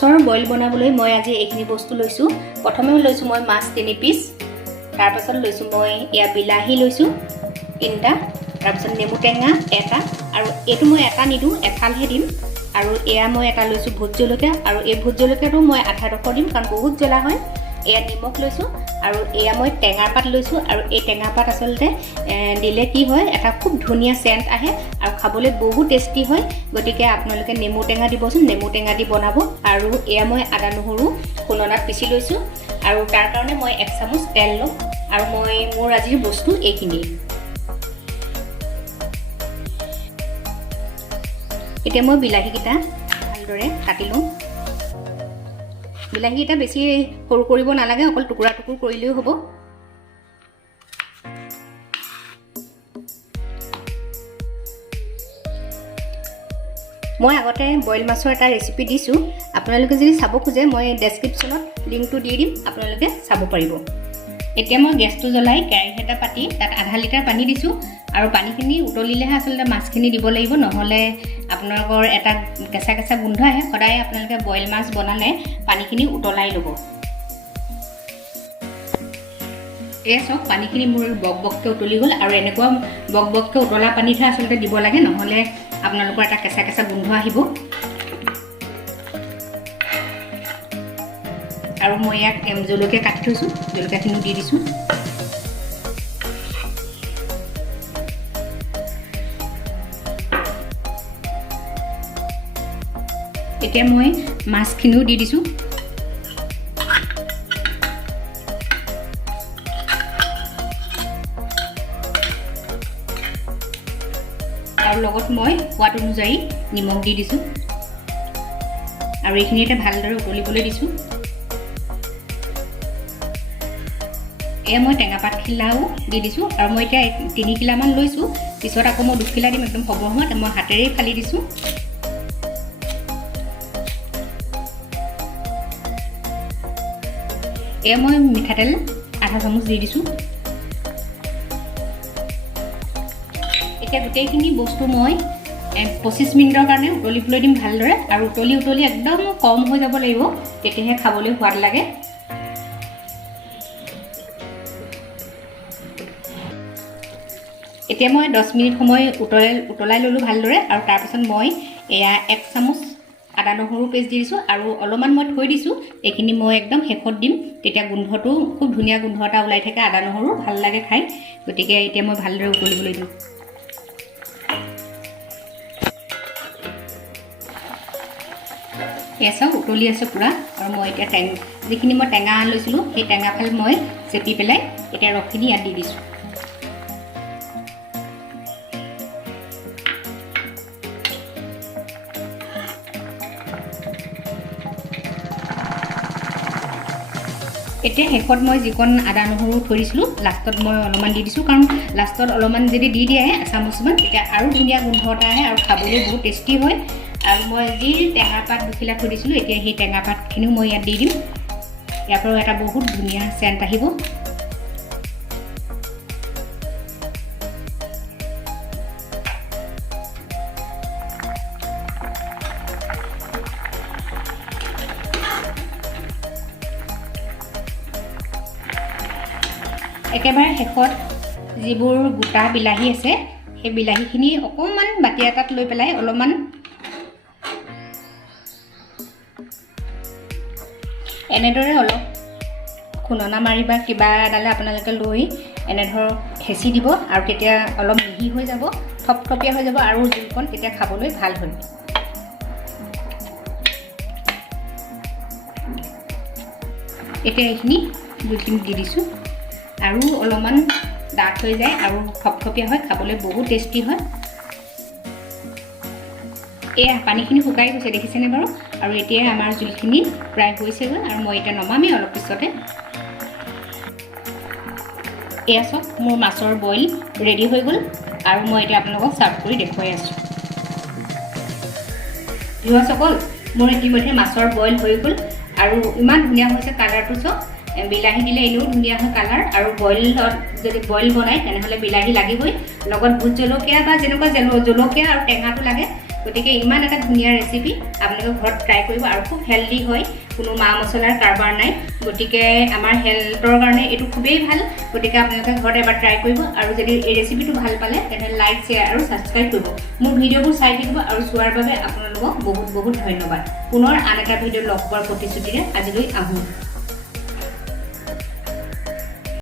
মাছৰ বইল বনাবলৈ মই আজি এইখিনি বস্তু লৈছোঁ। প্ৰথমে লৈছোঁ মই মাছ 3 পিচ, তাৰপাছত লৈছোঁ মই এয়া বিলাহী লৈছোঁ 3টা, তাৰপাছত নেমু টেঙা 1টা, আৰু এইটো মই এটা নিদিওঁ, এফালহে দিম। আৰু এয়া মই এটা লৈছোঁ ভোট জলকীয়া, আৰু এই ভোট জলকীয়াটো মই আধা ডোখৰ দিম কাৰণ বহুত জ্বলা হয়। এয়া নিমখ লৈছোঁ, আৰু এয়া মই টেঙা পাত লৈছোঁ। আৰু এই টেঙা পাত আচলতে দিলে কি হয়, এটা খুব ধুনীয়া চেণ্ট আহে আৰু খাবলৈ বহুত টেষ্টি হয়। গতিকে আপোনালোকে নেমু টেঙা দিবচোন, নেমু টেঙা দি বনাব। আৰু এয়া মই আদা নহৰু খুননাত পিচি লৈছোঁ, আৰু তাৰ কাৰণে মই 1 চামুচ তেল ল'ম। আৰু মোৰ আজিৰ বস্তু এইখিনি। এতিয়া মই বিলাহীকেইটা ভালদৰে কাটি লওঁ। বিলাহীকেইটা বেছি সৰু কৰিব নালাগে, অকল টুকুৰা টুকুৰ কৰিলেও হ'ব। মই আগতে বইল মাছৰ এটা ৰেচিপি দিছোঁ, আপোনালোকে যদি চাব খোজে মই ডেছক্ৰিপশ্যনত লিংকটো দি দিম, আপোনালোকে চাব পাৰিব। এতিয়া মই গেছটো জ্বলাই কেৰাহী এটা পাতি তাত আধা লিটাৰ পানী দিছোঁ, আৰু পানীখিনি উতলিলেহে আচলতে মাছখিনি দিব লাগিব, নহ'লে আপোনালোকৰ এটা কেঁচা কেঁচা গোন্ধ আহে। সদায় আপোনালোকে বইল মাছ বনালে পানীখিনি উতলাই ল'ব। এয়া চাওক, পানীখিনি মোৰ বকবককৈ উতলি গ'ল, আৰু এনেকুৱা বকবককৈ উতলা পানীতহে আচলতে দিব লাগে, নহ'লে আপোনালোকৰ এটা কেঁচা কেঁচা গোন্ধ আহিব। আৰু মই ইয়াক জলকীয়া কাটি থৈছোঁ, জলকীয়াখিনিও দি দিছোঁ। এতিয়া মই মাছখিনিও দি দিছোঁ। আৰু লগত মই সোৱাদ অনুযায়ী নিমখ দি দিছোঁ, আৰু এইখিনি এতিয়া ভালদৰে উতলিবলৈ দিছোঁ। এয়া মই টেঙা পাত খিলাও দি দিছোঁ, আৰু মই এতিয়া 3 কিলামান লৈছোঁ, পিছত আকৌ মই 2 কিলা দিম একদম হ'ব সময়ত। মই হাতেৰেই ফালি দিছোঁ। এয়া মই মিঠাতেল আধা চামুচ দি দিছোঁ। এতিয়া গোটেইখিনি বস্তু মই 25 মিনিটৰ কাৰণে উতলিবলৈ দিম ভালদৰে, আৰু উতলি একদম কম হৈ যাব লাগিব, তেতিয়াহে খাবলৈ সোৱাদ লাগে। এতিয়া মই 10 মিনিট সময় উতলাই ল'লোঁ ভালদৰে, আৰু তাৰপিছত মই এয়া 1 চামুচ আদা নহৰু পেষ্ট দি দিছোঁ, আৰু অলপমান মই থৈ দিছোঁ। এইখিনি মই একদম শেষত দিম, তেতিয়া গোন্ধটো খুব ধুনীয়া গোন্ধ এটা ওলাই থাকে, আদা নহৰু ভাল লাগে খাই। গতিকে এতিয়া মই ভালদৰে উতলিবলৈ দিম। এয়া চাওক, উতলি আছে পূৰা। আৰু মই এতিয়া যিখিনি মই টেঙা লৈছিলোঁ, সেই টেঙা ফাল মই চেপি পেলাই এতিয়া ৰসখিনি ইয়াত দি দিছোঁ। এতিয়া শেষত মই যিকণ আদা নহৰু থৈ দিছিলোঁ, লাষ্টত মই অলপমান দি দিছোঁ, কাৰণ লাষ্টত অলপমান যদি দি দিয়ে এচামুচমান, তেতিয়া আৰু ধুনীয়া গোন্ধ এটা আহে আৰু খাবলৈ বহুত টেষ্টি হয়। আৰু মই যি টেঙা পাত 2 কিলা থৈ দিছিলোঁ, এতিয়া সেই টেঙা পাতখিনিও মই ইয়াত দি দিম। ইয়াৰ পৰাও এটা বহুত ধুনীয়া চেণ্ট আহিব। একেবাৰে শেষত যিবোৰ গোটা বিলাহী আছে, সেই বিলাহীখিনি অকণমান বাতি এটাত লৈ পেলাই অলপমান এনেদৰে অলপ খুননা মাৰি বা কিবা এডালে আপোনালোকে লৈ এনেধৰক হেঁচি দিব, আৰু তেতিয়া অলপ মিহি হৈ যাব, থপথপীয়া হৈ যাব, আৰু জোলকণ তেতিয়া খাবলৈ ভাল হয়। এতিয়া এইখিনি জোলখিনি দি দিছোঁ, আৰু অলপমান ডাঠ হৈ যায় আৰু থপথপীয়া হয়, খাবলৈ বহুত টেষ্টি হয়। এয়া পানীখিনি শুকাই গৈছে, দেখিছেনে বাৰু? আৰু এতিয়া আমাৰ জোলখিনি প্ৰায় হৈছেগৈ, আৰু মই এতিয়া নমামেই অলপ পিছতে। এয়া চাওক, মোৰ মাছৰ বইল ৰেডি হৈ গ'ল, আৰু মই এতিয়া আপোনালোকক চাৰ্ভ কৰি দেখুৱাই আছোঁ। ভিউৱাৰসকল, মোৰ ইতিমধ্যে মাছৰ বইল হৈ গ'ল, আৰু ইমান ধুনীয়া হৈছে কালাৰটো চাওক। বিলাহী দিলে এনেও ধুনীয়া হয় কালাৰ, আৰু বইলত যদি বইল বনায় তেনেহ'লে বিলাহী লাগিবই, লগত ভোট জলকীয়া বা যেনেকুৱা জলকীয়া আৰু টেঙাটো লাগে। গতিকে ইমান এটা ধুনীয়া ৰেচিপি আপোনালোকে ঘৰত ট্ৰাই কৰিব আৰু খুব হেল্ডি হয় কোনো মা মছলাৰ কাৰবাৰ নাই গতিকে আমাৰ হেল্থৰ কাৰণে এইটো খুবেই ভাল গতিকে আপোনালোকে ঘৰত এবাৰ ট্ৰাই কৰিব আৰু যদি এই ৰেচিপিটো ভাল পালে তেনে লাইক শ্বেয়াৰ আৰু সাবস্ক্ৰাইব কৰিব মোৰ ভিডিঅ'বোৰ চাই থাকিব আৰু চোৱাৰ বাবে আপোনালোকক বহুত বহুত ধন্যবাদ পুনৰ আন এটা ভিডিঅ' লগ পোৱাৰ প্ৰতিশ্ৰুতিৰে আজিলৈ আহোঁ